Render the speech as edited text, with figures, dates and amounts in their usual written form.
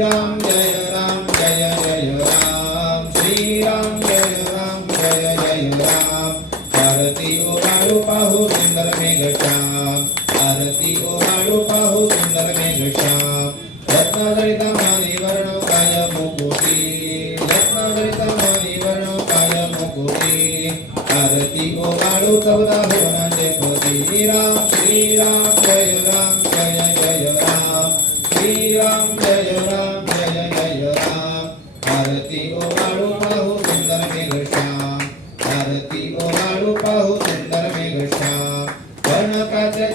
राम जय राम जय जय राम श्री राम जय राम जय जय राम आरती ओवाळू पाहू सुंदर मेघश्याम आरती ओवाळू पाहू सुंदर मेघश्याम रत्नजडित मणिवर्ण काय मुकुटी रत्नजडित मणिवर्ण काय मुकुटी आरती ओवाळू 14 भुवनांचे पती राम श्री राम जय राम जय जय राम श्री राम जय राम जय जय राम आरती ओवाळू पाहू सुंदर मेघश्याम आरती ओवाळू पाहू सुंदर मेघश्याम कर्णकाचे